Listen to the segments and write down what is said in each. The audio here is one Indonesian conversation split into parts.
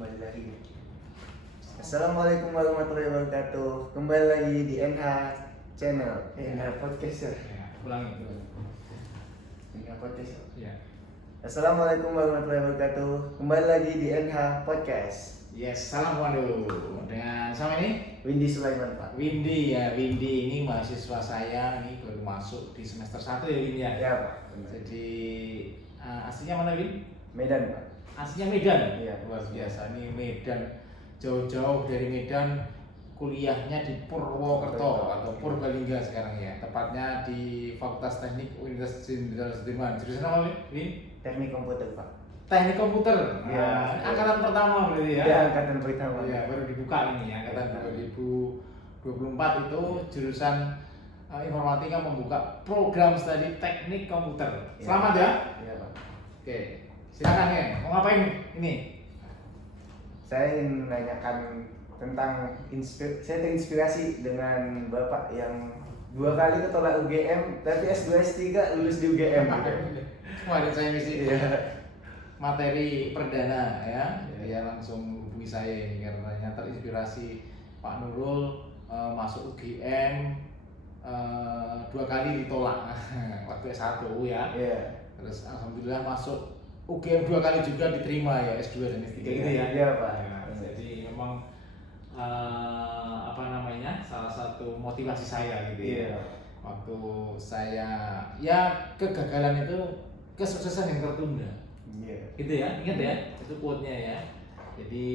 Kembali lagi. Assalamualaikum warahmatullahi wabarakatuh. Kembali lagi di NH Channel, NH Podcast ya. Ulangi. NH Podcast. Ya. Assalamualaikum warahmatullahi wabarakatuh. Kembali lagi di NH Podcast. Yes, salam waduh. Dengan sama ini Windy Sulaiman Pak. Windy ya. Windy ini mahasiswa saya ini baru masuk di semester 1 ya Windy ya. Ya Pak. Jadi aslinya mana Win? Medan Pak. Aslinya Medan. Iya. Luar biasa nih Medan. Jauh-jauh dari Medan kuliahnya di Purwokerto atau Purbalingga sekarang ya. Tepatnya di Fakultas Teknik Universitas Jenderal Sudirman. Jurusan apa Win? Teknik komputer Pak. Teknik komputer. Ya. Angkatan pertama berarti ya. Ya angkatan pertama. Ya, baru dibuka ini angkatan 2024 itu jurusan informatika membuka program studi teknik komputer. Ya. Selamat ya. Iya Pak. Oke, silakan ya. Mau ngapain ini? Saya ingin menanyakan tentang saya terinspirasi dengan Bapak yang 2 kali ketolak UGM tapi S2 S3 lulus di UGM gitu. Kemarin saya misi Iya. materi perdana ya. Ya langsung hubungi saya ini karena terinspirasi Pak Nurul masuk UGM 2 kali ditolak waktu S1 ya. Iya. Terus alhamdulillah masuk UGM 2 kali juga diterima ya S2 dan S3 gitu ya. Iya Pak. Ya, jadi memang apa namanya salah satu motivasi saya gitu ya. Iya. Waktu saya ya kegagalan itu kesuksesan yang tertunda. Iya. Gitu ya, ingat ya, itu quote-nya ya. Jadi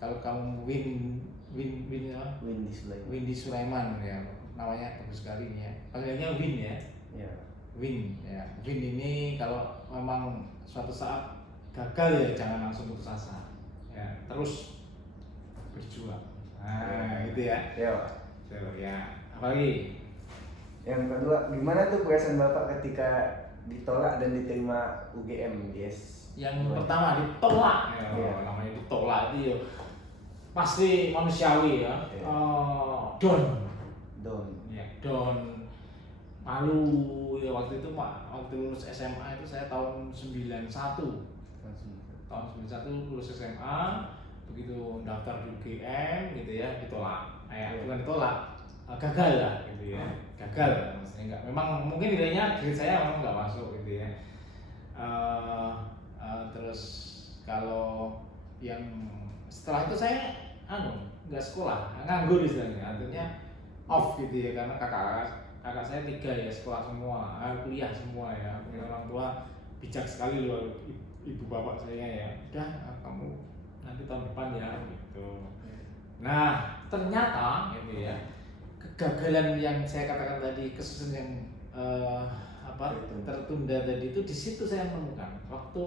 kalau kamu apa? Windy Sulaiman. Windy Sulaiman ya, namanya bagus sekali ini ya. Panggilannya Win ya. Iya. Win ya. Win ini kalau memang suatu saat gagal ya jangan langsung putus asa. Ya, terus berjuang. Nah, gitu ya. Iya Pak. So, ya, apalagi Yang kedua, gimana tuh perasaan Bapak ketika ditolak dan diterima UGM di S? yang pertama ditolak ya, Iya. namanya ditolak itu ya pasti manusiawi ya. Iya. Down Down. ya, down, malu ya. Waktu itu waktu lulus SMA itu saya tahun 91 lulus SMA, begitu daftar di UGM gitu ya ditolak. Iya. Bukan ditolak, gagal lah gitu ya. Gagal maksudnya enggak. Memang mungkin nilainya grade saya memang enggak masuk gitu ya. Terus kalau yang setelah itu saya nggak sekolah, nganggur istilahnya, artinya off gitu ya, karena kakak saya 3 ya sekolah semua, kuliah semua ya. Orang tua bijak sekali loh ibu bapak saya ya. Udah kamu nanti tahun depan ya gitu. Nah ternyata gitu ya, kegagalan yang saya katakan tadi, kesuksesan yang tertunda tadi itu, di situ saya menemukan waktu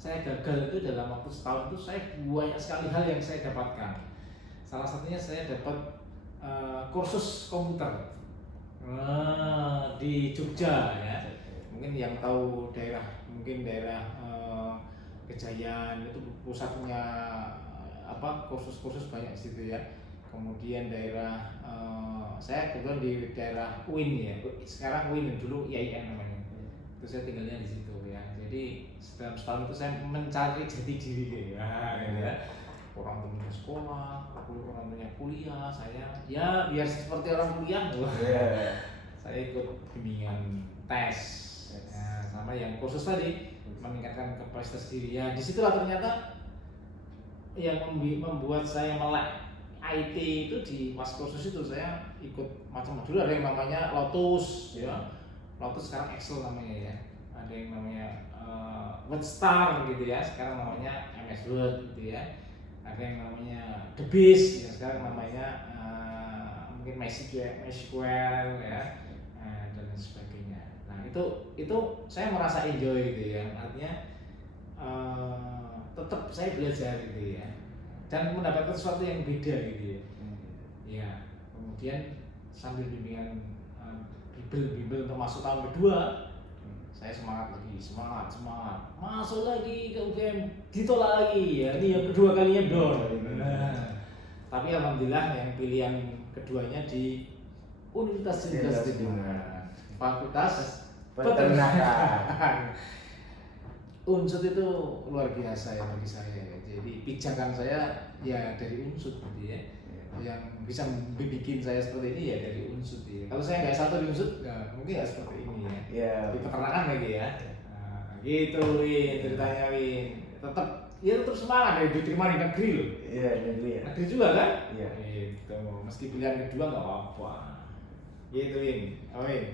saya gagal itu dalam waktu setahun itu saya banyak sekali hal yang saya dapatkan. Salah satunya saya dapat kursus komputer di Jogja ya. Mungkin yang tahu mungkin daerah Kejayaan itu pusatnya kursus-kursus banyak di situ ya. Kemudian daerah saya kebetulan di daerah UIN ya. Sekarang UIN, dulu IAIN namanya. Itu saya tinggalnya di situ ya. Jadi dalam setahun itu saya mencari jati diri ya. Orang temennya sekolah, orang temennya kuliah, saya ya biar seperti orang kuliah loh. Iya. Saya ikut bimbingan tes sama yang kursus tadi, meningkatkan kapasitas diri ya. Disitulah ternyata yang membuat saya melek IT itu. Di pas kursus itu saya ikut macam-macam. Dulu ada yang namanya Lotus ya. Lotus sekarang Excel namanya ya. Ada yang namanya WordStar gitu ya, sekarang namanya MS Word gitu ya. Ada yang namanya The Beast ya, sekarang namanya mungkin MySQL ya, dan lain sebagainya. Nah itu saya merasa enjoy gitu ya, artinya tetap saya belajar gitu ya, dan mendapatkan sesuatu yang beda gitu ya. Ya, kemudian sambil bimbingan bimbel untuk masuk tahun kedua, saya semangat masuk lagi ke UGM, ditolak lagi ya. Ini yang kedua kalinya down. Tapi alhamdulillah yang pilihan keduanya di Universitas Jenderal Sudirman, Fakultas Peternakan. Unsut itu luar biasa ya bagi saya ya. Jadi pijakan saya ya dari unsut gitu ya. Yang bisa bikin saya seperti ini ya dari unsut ya. Kalau saya nggak satu di unsut, ya mungkin nggak seperti ini ya. Iya. Di peternakan lagi ya. Nah, gitu Win ceritanya Win. Tetap semangat ya diterima di negeri loh. Iya, negeri ya. Negeri juga kan? Iya. Gitu. Meski pilihan kedua nggak apa-apa. Gitu Win. Win.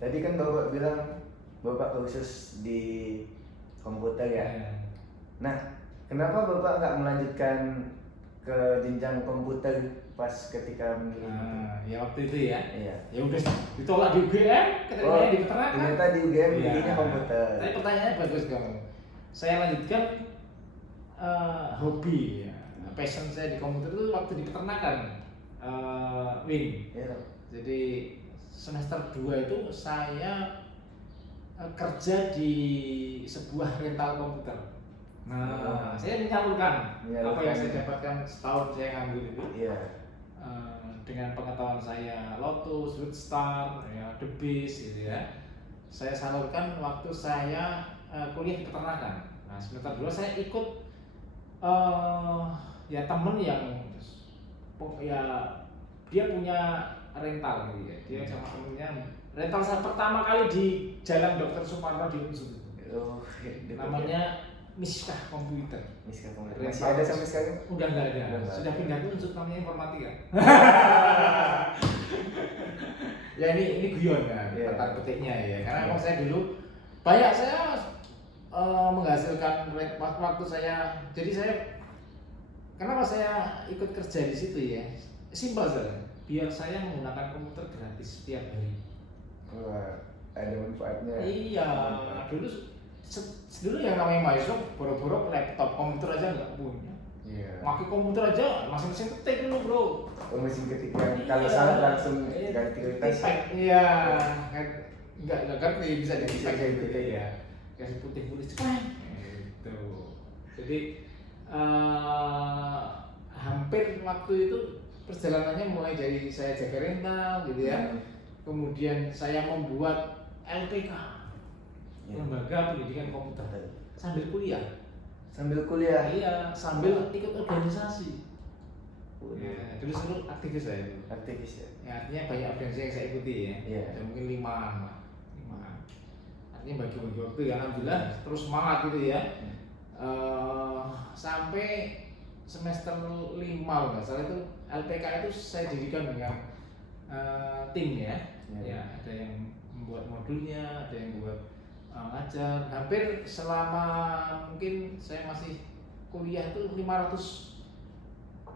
Tadi kan Bapak bilang Bapak khusus di komputer ya. Nah, kenapa Bapak nggak melanjutkan ke jenjang komputer pas ketika memilih? Nah, ya waktu itu ya. Iya. Ya udah ditolak di UGM, katanya di peternakan. Ternyata di UGM Iya. pilihnya komputer. Tapi pertanyaannya bagus kamu. Saya lanjutkan hobi, ya. Passion saya di komputer itu waktu di peternakan, Win. Iya. Jadi semester 2 itu saya kerja di sebuah rental komputer. Nah, saya menyalurkan apa yang saya dapatkan setahun saya nganggur itu. Iya. Dengan pengetahuan saya Lotus, Rootstar, ya, The Beast gitu ya. Saya salurkan waktu saya kuliah di peternakan. Nah, semester 2 saya ikut ya temen yang ya dia punya rental gitu ya. Dia sama temennya rental saya pertama kali di Jalan Dr. Suparno di Unsur. Oh, Namanya Miskah Komputer. Miskah Komputer. Masih ada sampai sekarang? Udah nggak ada. Udah Sudah ada. pindah ke Unsur namanya Informatika. Ya ini guyon kan, Iya. tata petiknya ya. Karena emang saya dulu banyak saya menghasilkan waktu saya. Jadi saya kenapa saya ikut kerja di situ ya? Simpel saja. Biar saya menggunakan komputer gratis setiap hari. Wah, ada manfaatnya. Iya, dulu yang namanya mahasiswa boro-boro laptop, komputer aja nggak punya. Iya. Pakai komputer aja mesin ketik dulu bro. Oh, mesin ketik yang kalau salah langsung ganti kertas. Tipek, iya. Nggak ngerti bisa Bisa ditipek jadi gitu titik, ya. Kasih putih-putih cepat. Gitu. Jadi hampir waktu itu perjalanannya mulai dari saya jaga rental gitu ya. Kemudian saya membuat LPK, Lembaga Pendidikan Komputer, sambil kuliah. Sambil kuliah. Iya, sambil ikut organisasi. Ya, dulu seluruh aktivis saya dulu. Aktivis ya. Ya, artinya banyak organisasi yang saya ikuti ya. Iya. Ada mungkin 5-an lah. 5-an. Artinya bagi-bagi waktu ya, alhamdulillah terus semangat gitu ya. Sampai semester 5 nggak salah itu LPK itu saya dirikan dengan tim ya. Ya, ada yang membuat modulnya, ada yang buat ngajar. Hampir selama mungkin saya masih kuliah itu 500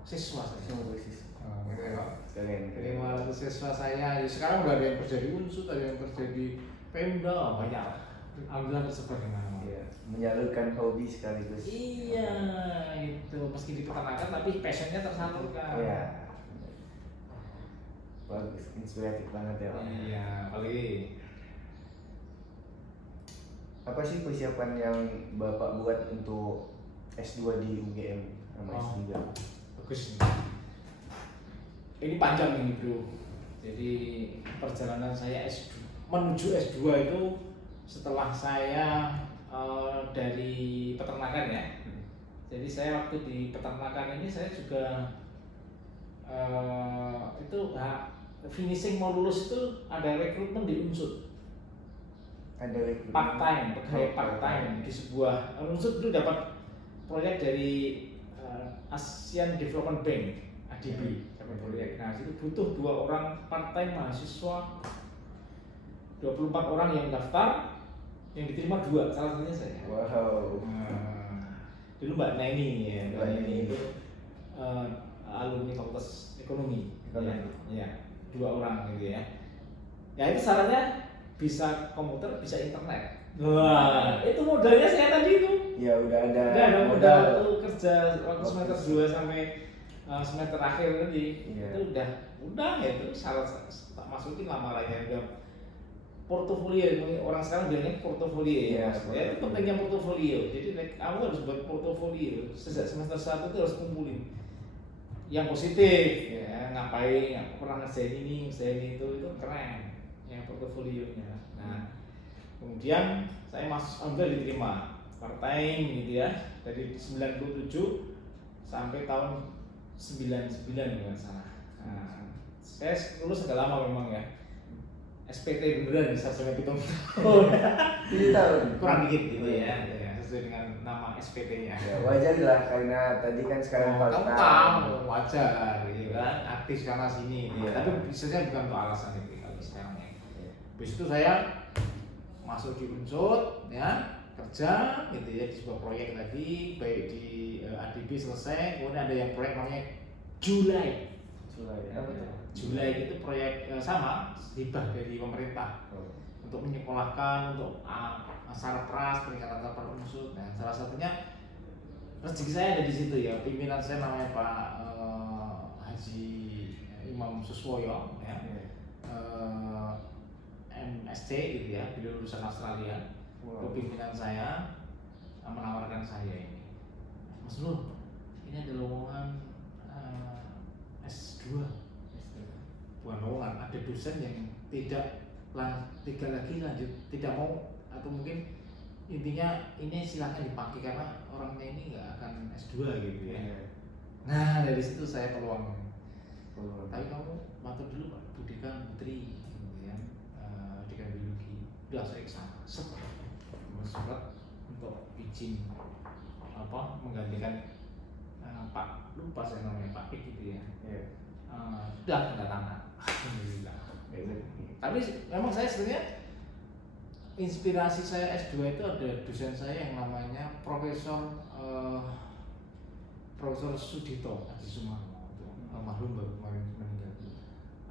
siswa saya. Semua siswa. Gitu ya. Keren. 500 siswa saya. Ya, sekarang udah ada yang kerja di Unsur, ada yang kerja di Pemda, banyak. Alhamdulillah tersebar di mana-mana. Iya, menyalurkan hobi sekaligus. Iya, itu meski di peternakan tapi passionnya tersalurkan. Iya. Bagus, inspiratif banget ya Pak. Iya, apalagi Apa sih persiapan yang Bapak buat untuk S2 di UGM sama S3? bagus nih. Ini panjang ini bro. Jadi perjalanan saya menuju S2 itu setelah saya dari peternakan ya. Jadi saya waktu di peternakan ini saya juga itu finishing mau lulus itu ada rekrutmen di Unsur. Ada rekrutmen Part time, pegawai part time di sebuah Unsur itu dapat proyek dari Asian Development Bank ADB dapat proyek. Nah itu butuh 2 orang part time mahasiswa, 24 orang yang daftar, yang diterima 2, salah satunya saya. Wow. Dulu Mbak Neni ya, Mbak Neni itu alumni Fakultas Ekonomi. Ekonomi. Ya, 2 orang gitu ya. Ya itu syaratnya bisa komputer, bisa internet. Wah, itu modalnya saya tadi itu. Ya udah ada Udah ada modal waktu kerja waktu semester 2 sampai semester akhir tadi. Iya. Itu udah ya itu syarat tak masukin lamarannya udah portofolio, orang sekarang bilangnya portofolio Iya, ya. Ya itu pentingnya portofolio. Jadi kamu harus buat portofolio. Sejak semester 1 itu harus kumpulin yang positif ya, ngapain, aku pernah ngerjain ini itu keren yang portofolionya. Nah, Kemudian saya alhamdulillah diterima part time gitu ya, dari 97 sampai tahun 99 kalau nggak salah. Nah, saya lulus agak lama memang ya. SPT beneran sampai hitung Tujuh tahun. kurang dikit gitu ya, sesuai dengan nama SPT-nya. Ya, wajar lah karena tadi kan sekarang Kamu tahu wajar gitu kan, aktif sana sini gitu. Iya. Tapi biasanya bukan untuk alasan itu kalau sekarang ya. Habis itu saya masuk di Unsur ya, kerja gitu ya di sebuah proyek tadi, baik di ADB selesai, kemudian ada yang proyek namanya Julai. Apa tuh? Julai itu proyek sama hibah dari pemerintah untuk menyekolahkan untuk sarpras, peningkatan sarpras unsur. Nah, salah satunya rezeki saya ada di situ ya. Pimpinan saya namanya Pak Haji Imam Suswoyo ya. MSc gitu ya, beliau lulusan Australia. Itu pimpinan saya menawarkan saya ini, Mas Nur, ini ada lowongan S2. Bukan lowongan, ada dosen yang tidak lagi lanjut, tidak mau, atau mungkin intinya ini silahkan dipakai karena orangnya ini nggak akan S2 gitu ya. Nah dari situ saya peluang. Tapi kamu matur dulu Pak Budika Putri gitu ya, Budika Biologi. Udah saya kesana, surat untuk izin menggantikan Pak, lupa saya namanya Pak Pik gitu ya. Sudah tanda tangan. Alhamdulillah. Tapi memang saya sebenarnya inspirasi saya S2 itu ada dosen saya yang namanya Profesor Sudito Adi Sumarmo, almarhum baru kemarin meninggal.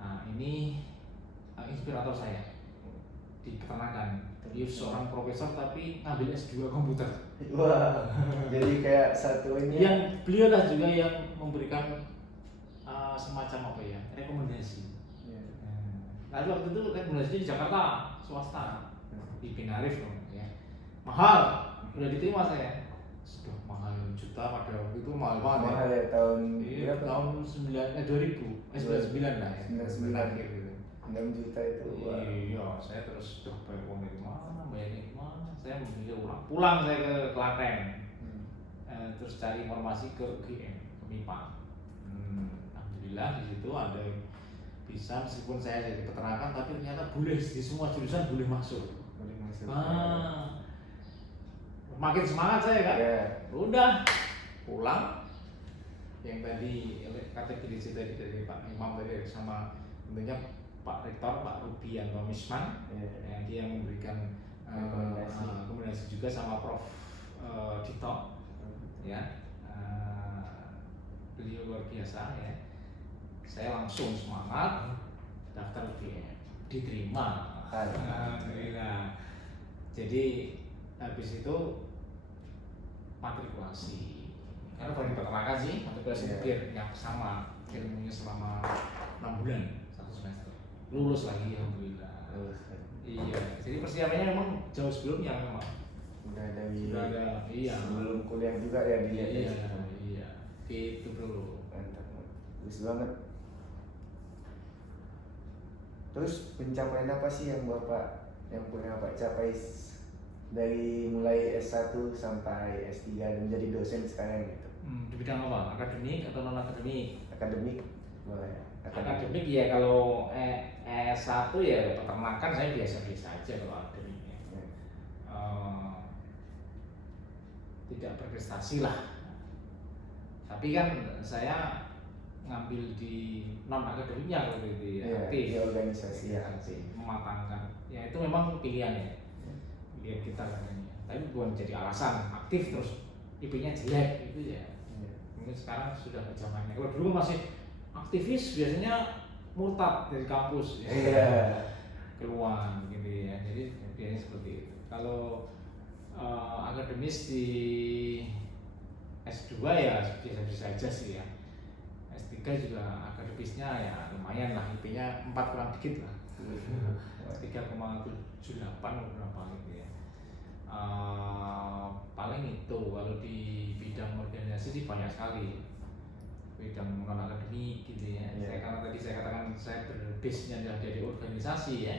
Nah ini inspirator saya di peternakan. Dia seorang profesor tapi ngambil S2 komputer. Wah, jadi kayak satunya. Yang beliau lah juga yang memberikan semacam rekomendasi. Lalu waktu itu rekomendasinya di Jakarta, swasta, di Pinarif ya. Mahal, udah diterima saya. Sudah mahal juta pada waktu itu, mahal banget. Mahal ya tahun iya, tahun 2000, 99 lah ya. 99 akhir gitu. 6 juta itu. Iya, saya terus bayar uang dari mana, bayarnya gimana? Saya memilih pulang saya ke Klaten. Terus cari informasi ke UGM, ke MIPA. Alhamdulillah di situ ada bisa, meskipun saya jadi peternakan tapi ternyata boleh di semua jurusan boleh masuk. Makin semangat saya kan. Udah pulang, yang tadi KTP tadi dari Pak Imam tadi sama tentunya Pak Rektor, Pak Rubianto Misman, yang dia memberikan rekomendasi juga sama Prof Dito, ya, beliau luar biasa ya. Saya langsung semangat daftar UGM, diterima. Alhamdulillah. Jadi habis itu matrikulasi. Karena kalau di peternakan sih matrikulasi biar yang sama ilmunya selama 6 bulan, 1 semester. Lulus lagi alhamdulillah. Iya, jadi persiapannya memang jauh sebelumnya memang. Udah ada iya. Sebelum kuliah juga ya dilihat. Iya. Itu bro. Mantap. Bagus banget. Terus pencapaian apa sih yang pernah Bapak capai dari mulai S1 sampai S3 dan jadi dosen sekarang gitu? Di bidang apa? Akademik atau non akademik? Akademik boleh. Akademik ya kalau S1 ya peternakan saya biasa-biasa aja kalau akademiknya. Tidak berprestasi lah. Tapi kan saya ngambil di non akademiknya kalau itu ya, aktif di organisasi ya, aktif mematangkan ya, itu memang pilihan ya, pilihan kita katanya, tapi bukan jadi alasan aktif terus IP-nya jelek itu ya. Mungkin sekarang sudah zamannya. Kalau dulu masih aktivis biasanya murtad dari kampus ya. Keluar gitu ya, jadi biasanya seperti itu. Kalau akademis di S2 ya biasa-biasa aja sih ya. S3 juga akademisnya ya lumayan lah, IP-nya 4 kurang dikit lah. 3,78 berapa gitu ya. Paling itu. Kalau di bidang organisasi sih banyak sekali, bidang non akademik gitu ya. Karena tadi saya katakan saya berbase-nya adalah dari organisasi ya.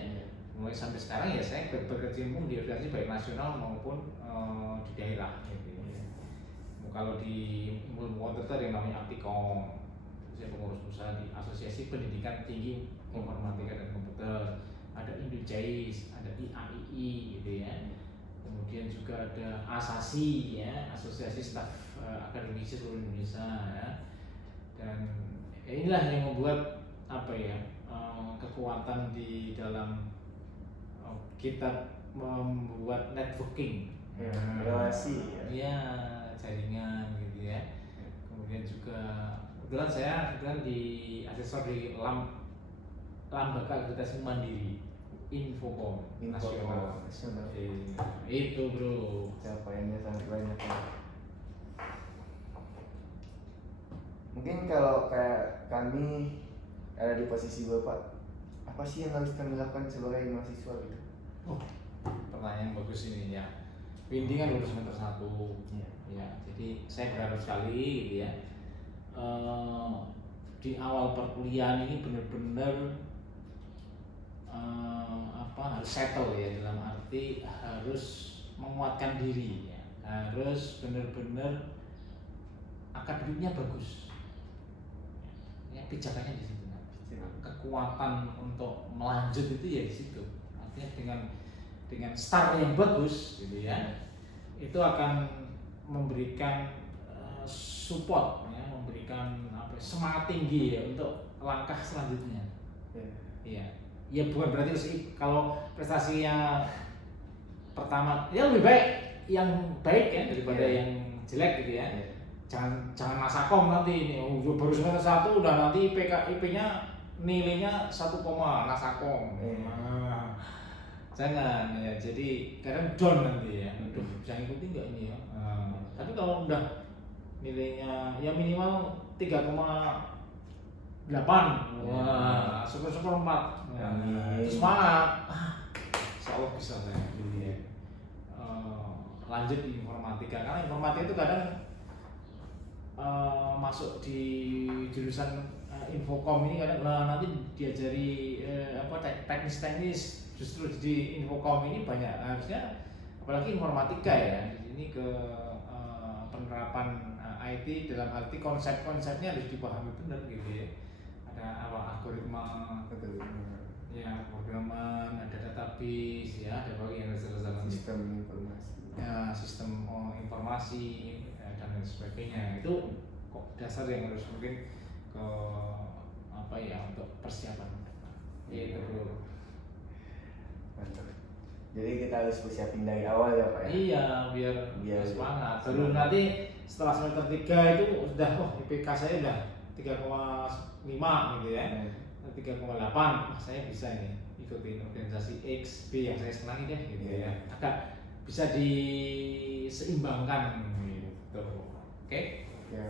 mulai sampai sekarang ya saya berkecimpung di organisasi baik nasional maupun di daerah gitu ya. Kalau di ilmu komputer ada yang namanya Aptikom, saya pengurus usaha di Asosiasi Pendidikan Tinggi Informatika dan Komputer, ada Indojais, ada IAII gitu ya, kemudian juga ada ASASI ya, Asosiasi Staf Akademisi Seluruh Indonesia ya. Dan inilah yang membuat apa ya, kekuatan di dalam kita membuat networking, relasi ya jaringan gitu ya. Kemudian juga kebetulan saya di asesor di Lembaga Akreditasi Mandiri Infocom Nasional. Itu bro, capaiannya sangat banyak ya. Mungkin kalau kayak kami ada di posisi Bapak, apa sih yang harus kami lakukan sebagai mahasiswa gitu? Oh, pertanyaan bagus ini ya. Windy kan lulus semester 1 ya, jadi saya berharap sekali gitu ya, di awal perkuliahan ini benar-benar harus settle ya, dalam arti harus menguatkan diri ya, harus benar-benar akademiknya bagus ya, pijakannya di situ, kekuatan untuk melanjut itu ya di situ. Artinya dengan start yang bagus gitu ya, itu akan memberikan support ya, memberikan semangat tinggi ya untuk langkah selanjutnya. Ya bukan berarti kalau prestasinya pertama ya lebih baik yang baik ya daripada yang jelek gitu ya. Jangan nasakom nanti ini baru semester 1 udah nanti IP-nya nilainya 1, nasakom. Jangan ya, jadi kadang down nanti ya. Aduh, bisa ngikutin nggak ini ya? Tapi kalau udah nilainya ya minimal 3,8, wah, syukur 4. Terus semangat. Insya Allah bisa saya. Lanjut di informatika, karena informatika itu kadang masuk di jurusan Infocom ini kadang nanti diajari teknis justru di Infocom ini banyak harusnya, apalagi informatika ya, di sini ke penerapan IT dalam arti konsep-konsepnya harus dipahami benar gitu ya. Ada algoritma ya, programan, ada database ya, ada bagian sistem informasi ya, sistem informasi dan lain sebagainya. Itu kok dasar yang harus mungkin ke apa ya, untuk persiapan itu bro. Mantap. Jadi kita harus persiapin dari awal ya Pak ya? Iya, biar semangat. Baru nanti setelah semester 3 itu udah, IPK saya udah 3,5 gitu ya, 3,8, saya bisa ini ikutin organisasi X, B yang saya senangi deh gitu ya. Agak bisa diseimbangkan gitu. Oke? Ya.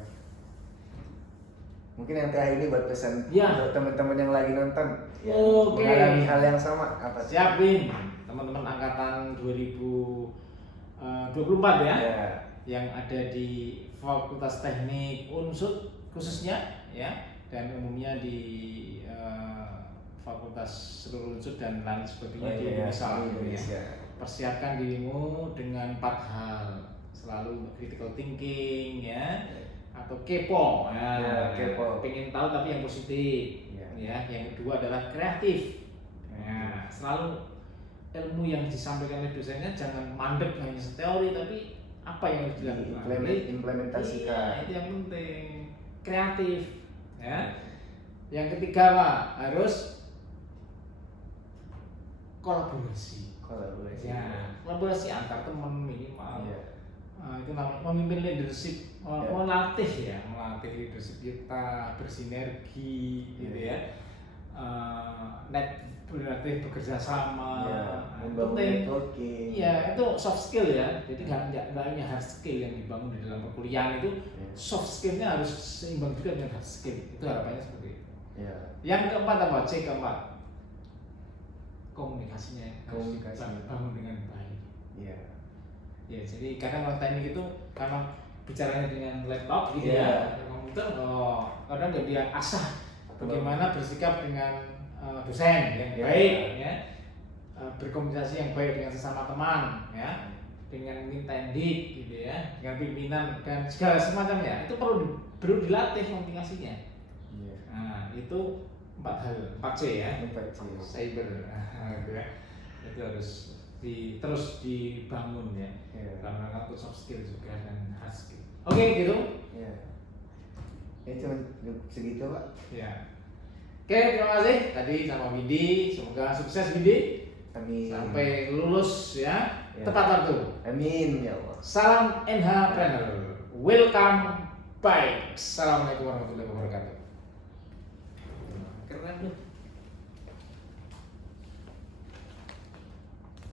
Mungkin yang terakhir ini buat pesan ya, untuk teman-teman yang lagi nonton yang mengalami hal yang sama apa sih? Siapin teman-teman angkatan 2024 ya, yang ada di Fakultas Teknik Unsur khususnya ya, dan umumnya di Fakultas Seluruh Unsur dan lain sebagainya di Indonesia. Persiapkan dirimu dengan 4 hal, selalu critical thinking ya, atau kepo ya, pengen tahu tapi yang positif ya. Yang kedua adalah kreatif ya, selalu ilmu yang disampaikan oleh dosennya jangan mandek hanya teori, tapi apa yang harus dilakukan, implementasikan. Itu yang penting, kreatif ya. Yang ketiga Pak, harus kolaborasi ya, kolaborasi antar teman minimal. Itu namanya memimpin leadership, melatih leadership kita bersinergi gitu ya, berlatih bekerja sama, penting. Iya, itu soft skill ya. Jadi nggak hanya hard skill yang dibangun di dalam perkuliahan, itu soft skillnya harus seimbang juga dengan hard skill. Itu harapannya seperti itu. Yang keempat apa? C keempat, komunikasinya harus dibangun dengan baik. Ya, jadi kadang orang teknik itu karena bicaranya dengan laptop gitu ya, komputer, kadang nggak dia asah bagaimana bersikap dengan dosen yang baik ya, berkomunikasi yang baik dengan sesama teman, ya, dengan mintendik gitu ya, dengan pimpinan dan segala semacamnya. Itu perlu dilatih komunikasinya. Iya. Nah, itu 4C ya. 4C. Cyber, gitu ya. Itu harus terus dibangun ya. Iya. Dalam rangka untuk soft skill juga dan hard skill. Oke, gitu. Iya. Ya cuma segitu Pak. Ya. Oke, terima kasih tadi sama Widi. Semoga sukses Widi. Amin. Sampai lulus ya. Ya. Tepat waktu. Amin ya Allah. Salam NH-Planner. Welcome back. Assalamualaikum warahmatullahi wabarakatuh. Keren loh.